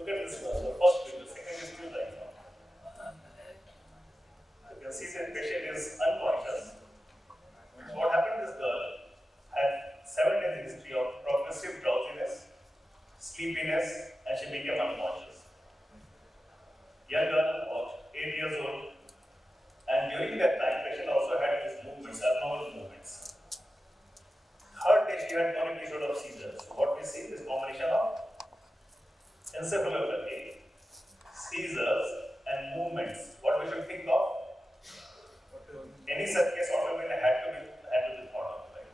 Look at this one, the first view, the second is still right now. You can see that patient is unconscious. What happened is girl had 7 days history of progressive drowsiness, sleepiness, and she became unconscious. Young girl, about 8 years old, and during that time, patient also had these movements, abnormal movements. Third day, she had one episode of seizures. So what we see is combination of encephalopathy, seizures, and movements. What we should think of? Any such case, autoimmune had to be thought of, right?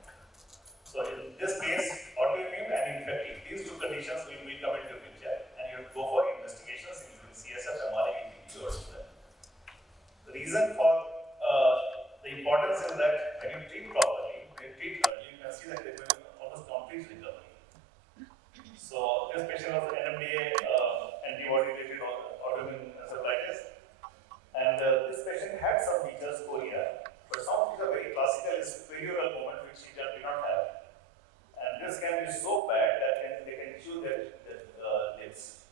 So in this case, autoimmune and infective, these two conditions will come into picture, and you have to go for investigations including CSF, MRI, or that. The reason for the importance is that when you treat properly, when you treat early, you can see that there will be almost complete recovery. So this patient was NMDA antibody-related autoimmune encephalitis, and this patient had some features, chorea, but some features are very classical, is perioral movement, which she did not have. And this can be so bad that they can chew their lips.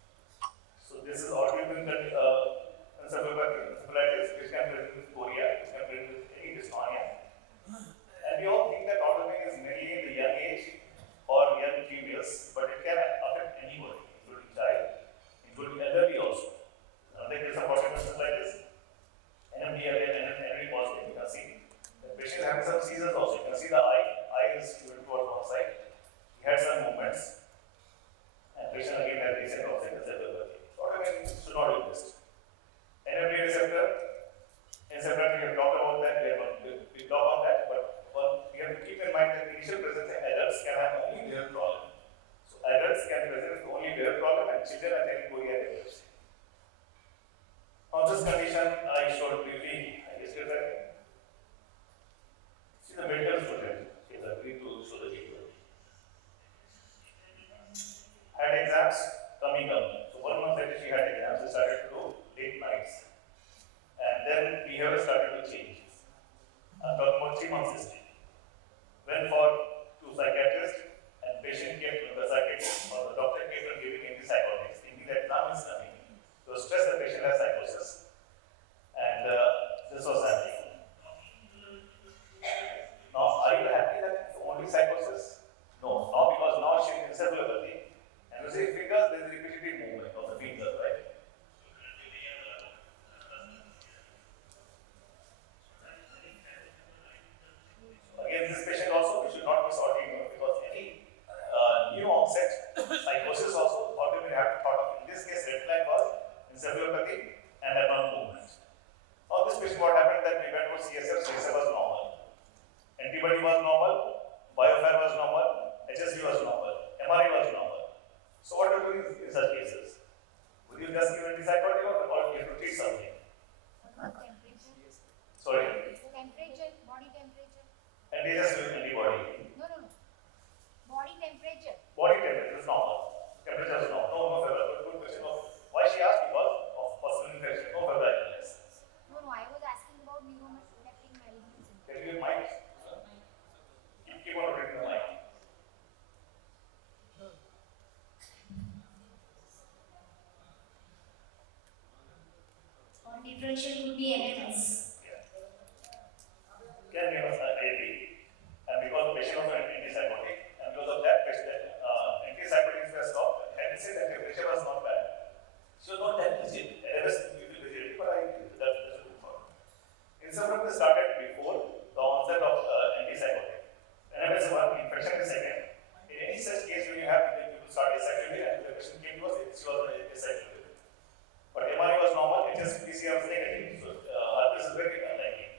So this is autoimmune encephalitis, which can present with chorea, which can present with any dystonia. And we all think that autoimmune is mainly in the young age or young females, but it can affect anybody, including child, including elderly also. Another case of autoimmune encephalitis, NMDA and NMD positive, you can see. The patient has some seizures also. You can see the eye is given towards one side. He had some movements, and patient again had recent onset encephalopathy. Autoimmune should not exist. NMD receptor, encephalopathy, we have talked about that, we talk on that, but we have to keep in mind that initial presence in adults can have only behavior problem. So adults can present with only behavior problem, and children are getting chorea and epilepsy. On this condition, I showed briefly yesterday. See the medical student, he has agreed to show the video. Had exams coming up. So 1 month later she had exams, she started to do late nights. And then behavior started to change. I'm talking about 3 months history. Went to psychiatrist, and patient came to the psychiatrist, or the doctor came and giving antipsychotics, thinking that exam is coming. So stress the patient has psychosis. And this was happening. Now, are you happy that it's only psychosis? No, not because now she has encephalopathy. And you see fingers, there is repetitive movement of the finger, right? Again, this patient also, we should not miss autoimmune, because any new onset psychosis also, autoimmune have to thought of. In this case, red flag was encephalopathy and abnormal movement. Now, this patient, what happened that we went for CSF was normal. Antibody was normal, biofire was normal, HSV was normal, MRI was normal. So, what do you do in such cases? Would you just give antipsychotic or you have to treat something? Temperature. Sorry? Temperature, body temperature. And they just give antibody. No. Body temperature. Body temperature is normal. Temperature is normal. No fever. Good question. Why she asked? Because of personal infection. No fever illness. No, I was asking about neuroleptic malignancy. Can you mic? Keep on reading the mic. Differential could be anything. Yeah. Can give us an AB. And because the patient was antipsychotic, and because of that, antipsychotics were stopped. Having said that, the pressure was not bad. She was not that rigid. LMS due to rigidity, but that's good for her. Encephalopathy started before the onset of antipsychotic. NMS one, infection is second. In any such case, when you have people start acyclovir, and the patient came to us, she was acyclovir. But MRI was normal, PCR was negative, so this is very unlikely.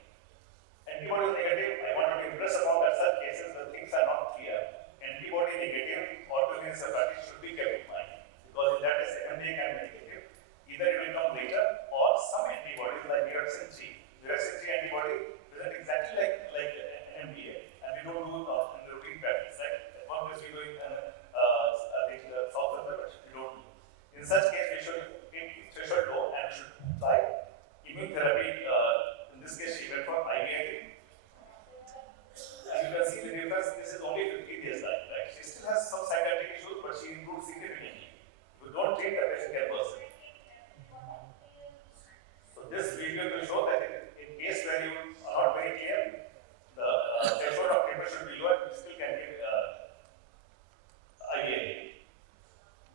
Antibody was negative. I want to impress upon that such cases where things are not clear. Antibody negative autoimmune encephalitis should be kept in mind, because in that case, MDA can be negative. Either it will come later, or some antibodies like Viruxin 3. Viruxin 3 antibody present exactly like MDA, and we don't do in the routine practice. Like one place we do in South Africa, but we don't do. In such case, we should keep threshold low and should try immunotherapy. In this case, she went for IVIG. And you can see the difference. This is only 50 days life. Right? She still has some psychiatric issues, but she improved significantly. you don't treat the patient care person. So this video will show that in case where you are not very clear, the threshold of treatment should be lower, you still can give IVA.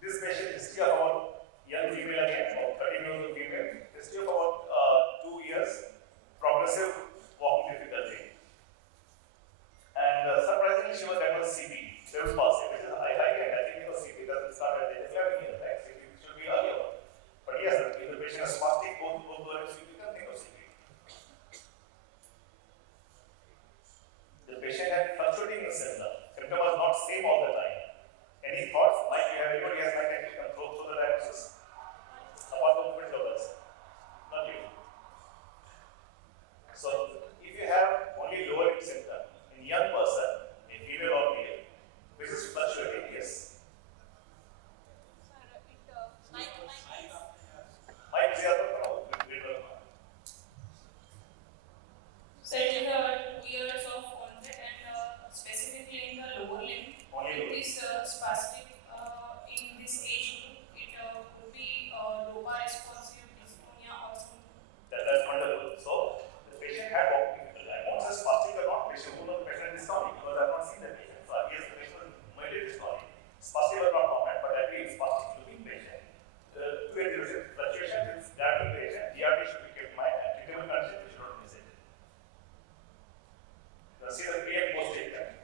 This patient history of about young female again, about 13 years old female, history of about 2 years, progressive walking difficulty. And surprisingly, she was diagnosed CP, cerebral palsy, which is high and I think because CP doesn't start at the 11 years, right? CP should be earlier. But yes, if the patient is spastic, both legs, you can think of CP. The patient had fluctuating symptom. Symptom was not same all the time. Any thoughts? Like everybody has like I can go through the diagnosis. Apart from movement disorders. Not you. So if you have only lower limb symptom in young person, in female or male, which is fluctuating, yes. Mike is So it is 2 years of onset and specifically in the lower limb. It is spastic in this age group. It could be lobar responsive dystonia or something. That's wonderful. So the patient had walking difficulty. I won't say spastic or not. Patient who knows the patient is dystonia because I have not seen the patient. So yes, the patient was mildly dystonia. Spastic was not common, but I agree spastic looking patient. The fluctuation is that in patient. DRT should be kept in mind and treatable condition we should not miss it. See the pre and post treatment.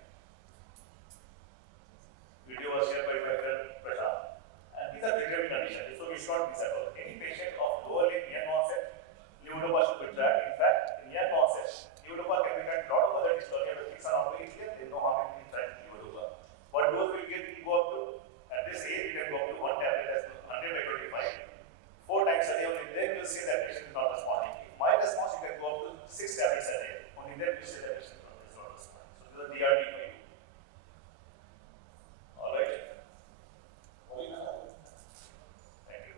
Video was shared by my friend Prashant. And these are treatable conditions, so we should not miss at all. Any patient of lower limb young onset, levodopa should be tracked. In fact, in young onset, levodopa can be tracked. A lot of other dystonia, the things are not very clear. There is no harm in tracking levodopa. What dose will go up to? At this age, we can go up to 1 tablet as 100 by 25. 4 times a day, only then you will say that patient is not responding. If mild response, you can go up to 6 tablets a day. Only then you say that patient is not responding. So this is the DRT for you. Alright. Thank you.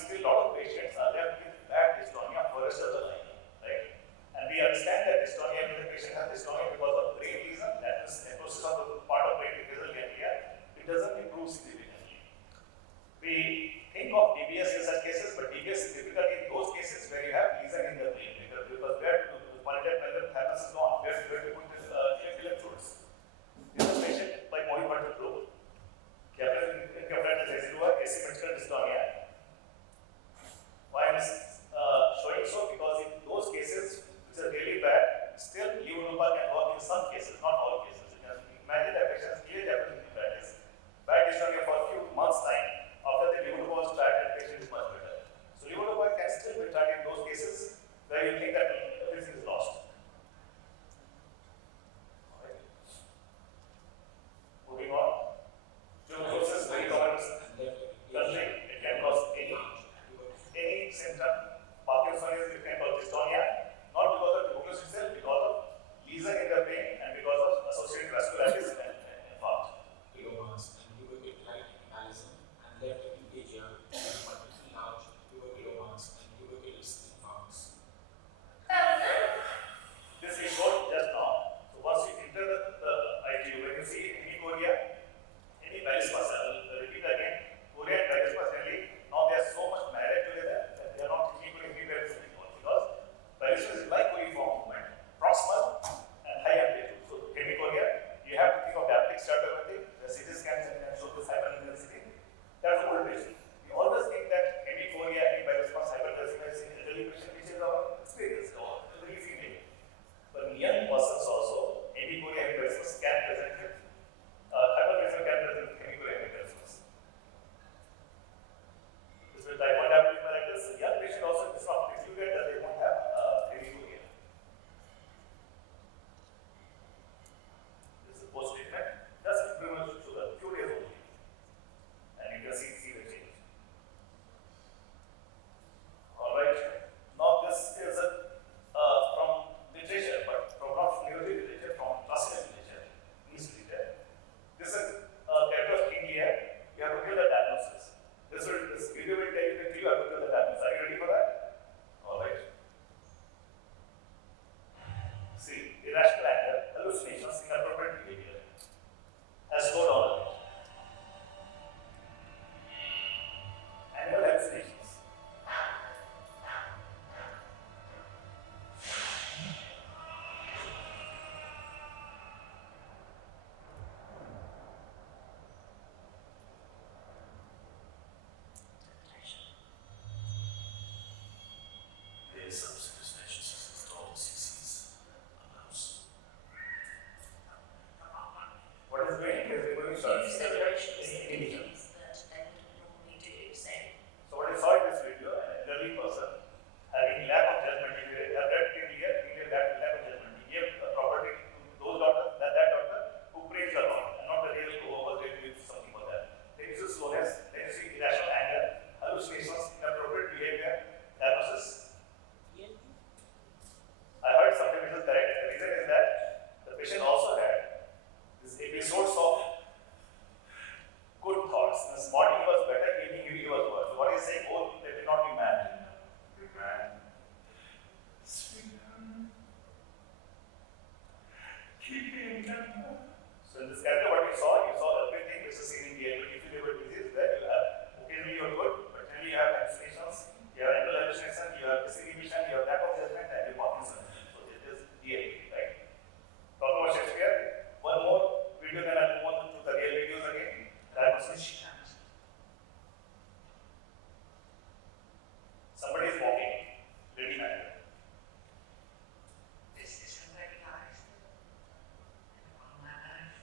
still a lot of patients are left with bad dystonia for the rest of the life, right? And we understand that dystonia, when the patient has dystonia because of brain lesion, that is necrosis of the part of brain basal ganglia, it doesn't improve significantly. We think of DBS in such cases, but DBS is difficult in those cases where you have lesion in the brain, because where the polytech thymus is gone, where to put this electrodes. This is a patient by Mohit group. Capital asymmetrical dystonia. Why am I showing so? Because in those cases, which are really bad, still levodopa can work in some cases, not all cases. You can imagine that patients clearly happen in practice. Bad dystonia for a few months' time. After the levodopa was tried, the patient is much better. So levodopa can still be tried in those cases where you think that everything is lost. Right. Moving on. Tuberculosis is very common country. It can cause any symptom. Parkinson's, it can cause dystonia, not because of tuberculosis itself, because of lesion in the brain and because of associated vasculitis and infarct. Gliomas and tubercular embolism and left epiphagia and multiple large tuberculomas and tuberculous infarcts. This we showed just now. So once you enter the ITU, when you see hemicoria, any melismas, I will repeat again, coria and melismas generally, now they are so much married together that they are not hemicoria anymore, because melismas is like coliform movement, proximal and high amplitude. So hemicoria, you have to think of diabetic stereopathy, the CT scans can show this hyperintensity. That's old patient. We always think that hemicoria and melismas hyperintensity is elderly patient, which is our experience, or elderly female. But in young persons also, hemicoria and melismas can present with hypertension can present with hemicoria and melismas. This will type 1 diabetic mellitus. Young patient also is not. If you get that, they won't have hemicoria. This is post treatment. Just improvement of sugar, few days only, and you can see the change. All right. Now this is from literature, but from not neurology literature, from classical literature. This is a character of King here. You have to give the diagnosis. This video will tell you that you have to give the diagnosis. Are you ready for that? All right. See, irrational anger, hallucinations, inappropriate behavior. Has slowed down a bit. Animal hallucinations. What is doing is removing cells. So what I saw in this video, an elderly person having lack of judgment, he have read clear, lack of judgment. He gave a property to those doctors, that doctor who praised the Lord, and not the real who was ready with something like that. Then you see slowness, then you see irrational anger, hallucinations, inappropriate behavior, diagnosis. I heard something which is correct. The reason is that the patient also had these episodes of good thoughts. This morning he was better, evening he was worse. So what he's saying, oh, let me not be mad. Be mad. Keep being temper. So in this character, what you saw everything which is seen in the epithelial disease, where you have occasionally you're good, but generally you have hallucinations, you have mental hallucination, you have disinhibition, you have lack of judgment, and you have Parkinson. So it is DLP, right? Talking about Shakespeare, one more video, then I'll move on to the real videos again. Diagnosis. Somebody is walking, ready mad. This is a very life, and all my life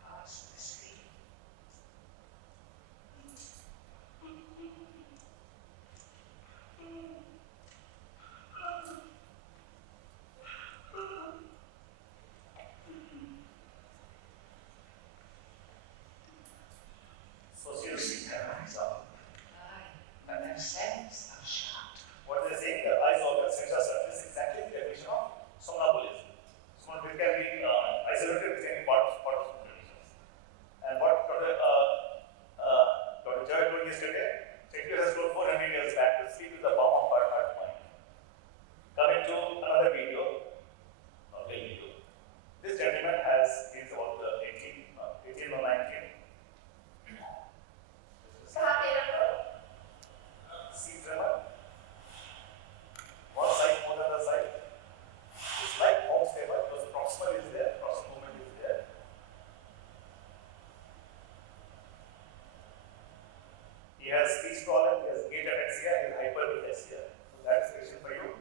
past the sleep. So seriously, so But their senses are shut. what they're saying, the eyes organ sense are shut. This is exactly the definition of somnambulism. Somnambulism can be isolated with any part of conditions. And what Dr. Jay told yesterday, Shakespeare has told 400 years back to sleep is the bomb of our mind. Coming to another video, this gentleman is about 18 or 19. See tremor. One side more than the side. It's like home stable because proximal is there, proximal movement is there. He has speech problem, he has gait ataxia, he has hyperataxia. So that's patient for you.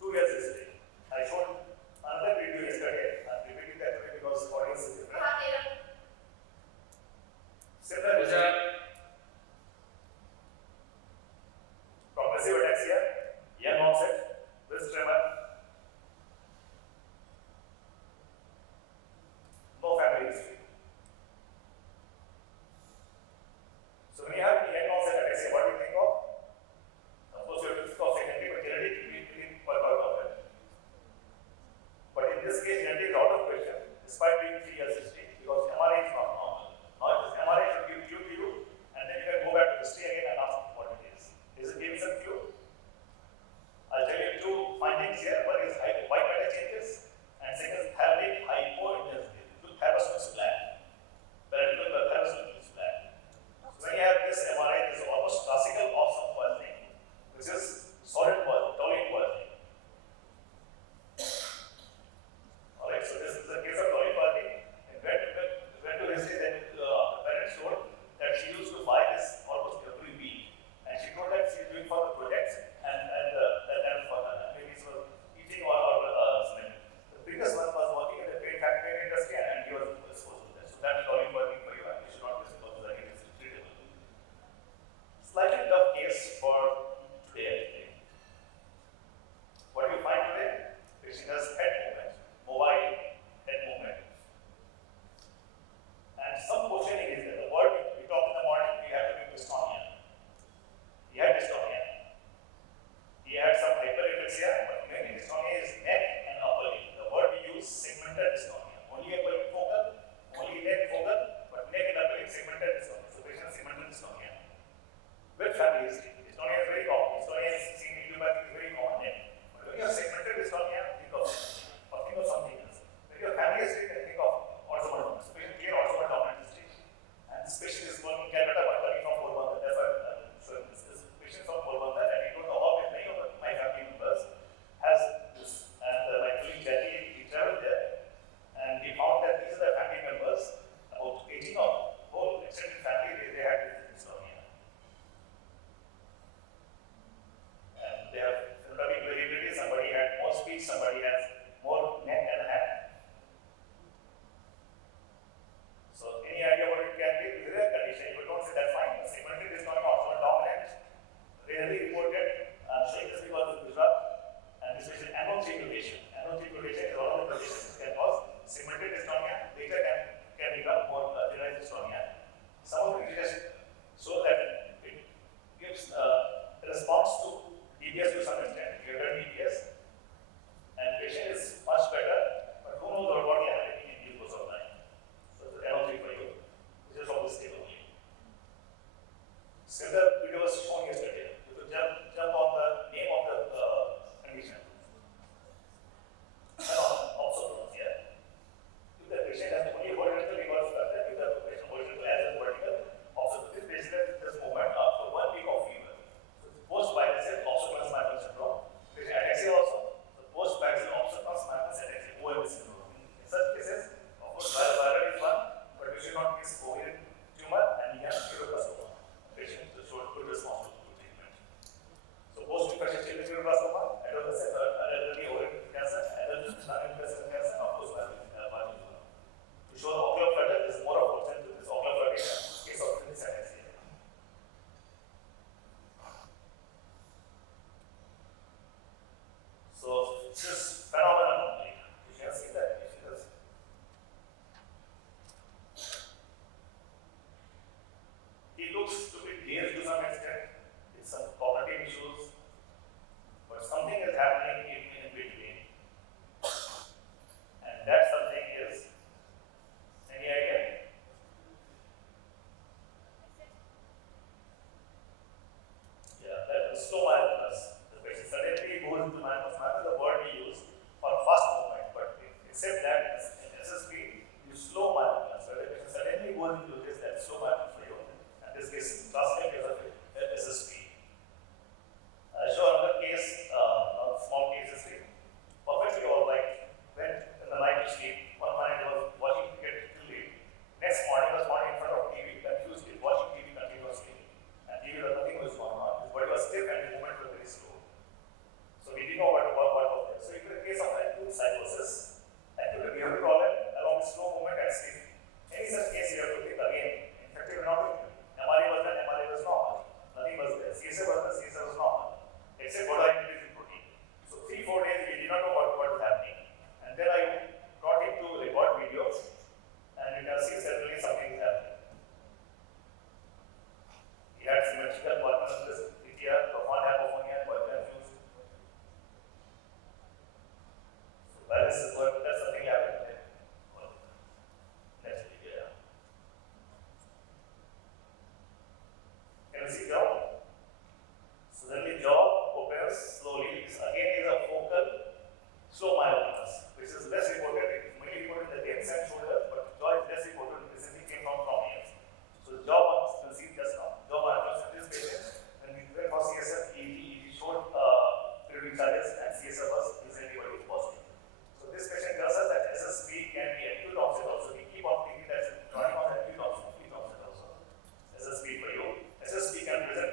2 years history. I showed another video yesterday. I'm repeating that today because audience is different. Similar result. Progressive ataxia, young onset, wrist tremor, no family history. So when you have young onset ataxia, what do you think of? Of course, you have to think of secondary, but genetic we didn't work out of it. But in this case, genetic is out of question, despite being 3 years history, because MRI is not normal. Now, this MRI should give clue to you, and then you can go back to history again and ask what it is. Is it giving some clue? I'll tell you 2 findings here. One is white matter changes, and second is thalamic hypointensity. The thymus is black. Parietal thymus is black. So when you have this MRI, it is almost classical of some poisoning, which is solid poisoning, toluene poisoning. Alright, so this is a case of toluene poisoning. And went to history, then the parents told that she used to buy this almost every week. And she told that she's doing for the projects and that for her. Maybe she was eating or something. The previous one was working in the paint factory industry and he was exposed to that. So that's toluene poisoning for you and you should not be exposed to that. It is treatable. Slightly tough case for today, I think. What do you find today? Patient has head movement, mobile head movement. And some questioning is there. The word we talked in the morning, we had to be dystonia. He had dystonia. He had some hyperreflexia, but mainly dystonia is neck and upper limb. The word we use, segmented dystonia. Only upper limb focal, only neck focal, but neck and upper limb segmented dystonia. So patient segmented dystonia. With family history. Dystonia is very common. Dystonia is seen in idiopathic is very common name. But when you have segmented dystonia, think of something else. When you have family history, then think of autosomal dominant. So patient clear autosomal dominant history. And this patient is working in Calcutta, but coming from Porbandar. That's why this patient from Porbandar, and he told the hall with many of my family members has this. And my colleague Jackie, he traveled there, and he found that these are the family members. About 18 of whole extended family, they had this dystonia. And they have phenotypic variability. Somebody had more speech, somebody has more neck and hand. So any idea what it can be? It's a rare condition. You don't say that's fine. Segmented dystonia, autosomal dominant, rarely reported. I'm showing this because of Gujarat, and this is NO3 mutation. NO3 mutation is one of the conditions that can cause segmented dystonia. Later can become more generalized dystonia. Some of the tests show that it gives a response to DBS to some extent. You have done DBS, and patient is much better, but who knows what will happen in due course of time. So the NO3 for you, which is always stable. Similar video was shown yesterday. You could jump on the name of the condition. And also, yeah. If the patient has only vertical because if the patient vertical as a vertical, also this patient has this movement after 1 week of fever. So post bilateral obstructive myopathy syndrome. Patient ataxia also. So post bilateral obstructive myopathy ataxia (OMS) syndrome. In such cases, of course, viral is one, but we should not miss COVID tumor and he has neuroblastoma. Patient showed good response to treatment. So post-infectious neuroblastoma, adolescent early ovarian cancer, adult non-invasive cancer, of course, to show the ocular flutter is more important to this ocular flutter case of this ataxia. So this phenomenon only, you can see that he looks to be dazed to some extent, with some cognitive issues, but something is happening in between. And that something is, any idea? ventricular pulmonary trachea, profound hypophonia, quite confused. So balance is what that's something happened there. Next video. Can you see jaw? So then the jaw opens slowly. This again is a focal slow myoclonus, which is less reported. It's mainly reported in the dense and shoulder, but jaw is less reported. Recently came from ears. So the jaw one you see just now. Jaw myoclonus in this patient. When we went for CSF, EEG showed periodic charges and CSF was antibody positive. So this patient tells us that SSP can be acute onset also. We keep on thinking that chronic onset, acute onset also. SSP for you. SSP can present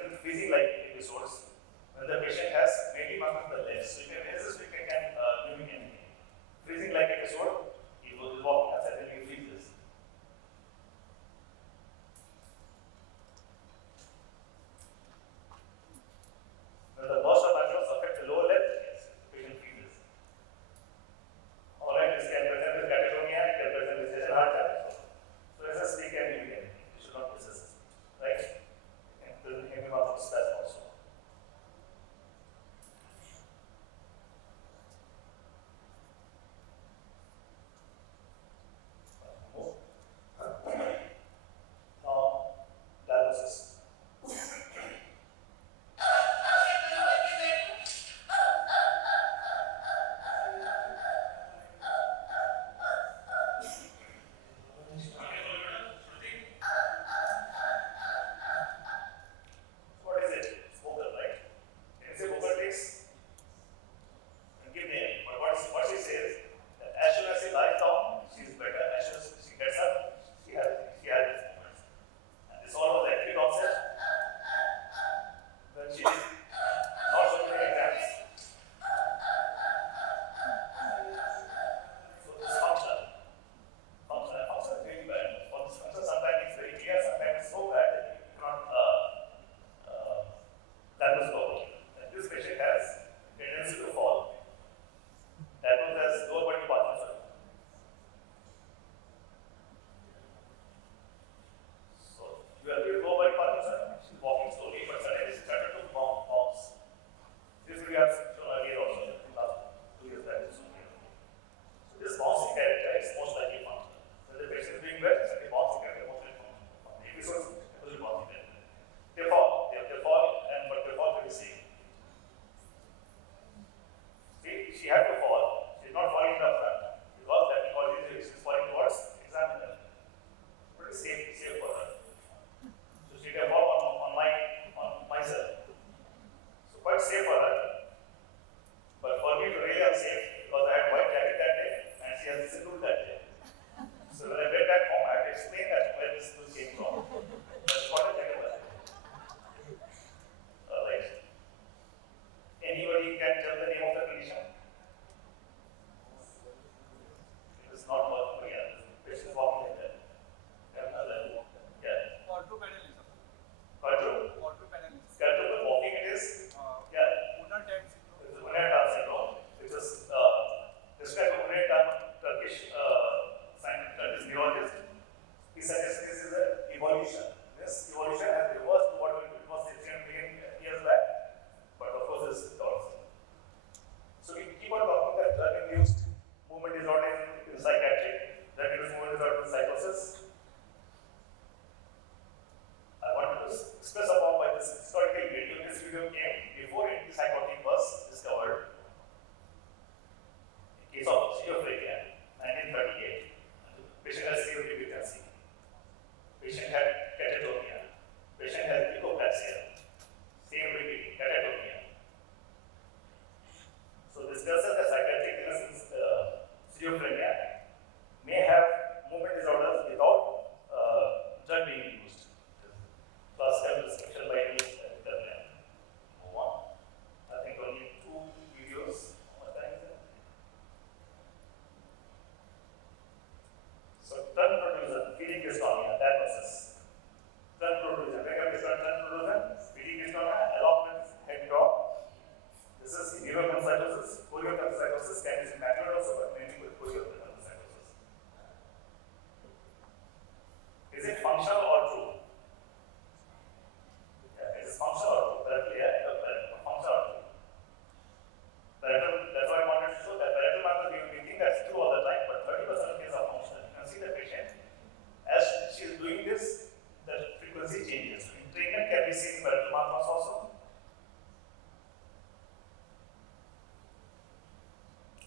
hormones also?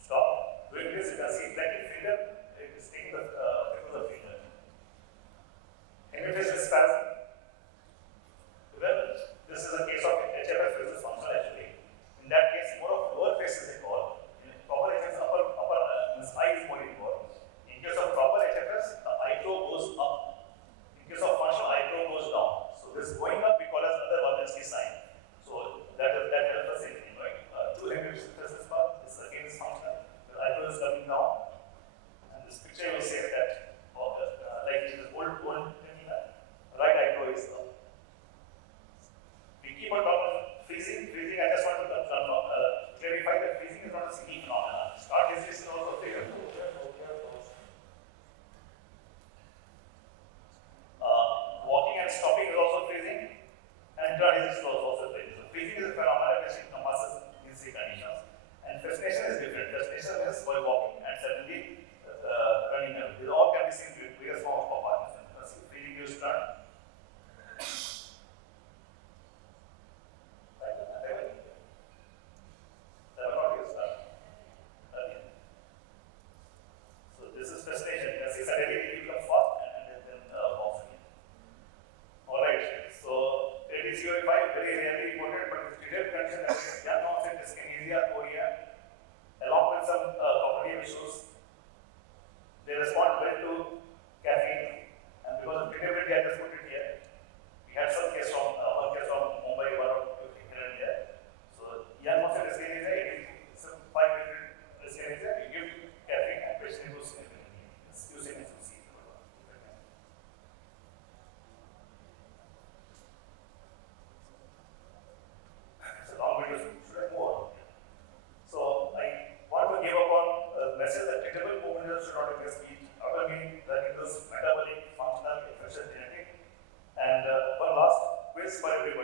Stop. Doing this, you can see like finger, it is taking the tip of the finger. Hemifacial spasm. Well, this is a case of HFS versus functional actually. In that case, more of lower face is involved. In proper HFS, upper means eye is more involved. In case of proper HFS, the eyebrow goes up. In case of functional, eyebrow goes down. So this going up we call as other Walensky sign. So that helps us in knowing two hemifacial spasm. This again is functional. The eyebrow is coming down, and this picture will say that like it is old right eyebrow is up. We keep on talking freezing. Freezing, I just want to clarify that freezing is not a single phenomenon. Start disease is also there. Walking and stopping is also freezing, and dry disease is also freezing. So freezing is a phenomenon which encompasses these three conditions. And fascination is different. Fascination is while walking and suddenly running away. These all can be seen with various forms of Parkinson. Freezing you start. So this is fascination. You can see suddenly it becomes fast and then walks again. Alright, so ADCO5 very rarely reported, but with treated condition that is young onset dyskinesia, chorea, along with some cognitive issues. They respond well to caffeine, and because of treatability, I just put it here. We had some case from one case from Mumbai, one here and there. So young onset dyskinesia, it is some 5-minute dyskinesia. You give caffeine and patient goes significantly. It's using it to see. It's a long video, should I move on? So I want to give upon a message that treatable movement disorders should not be speed, autoimmune, diagnosis, metabolic, functional, infectious, genetic. And one last quiz for everyone.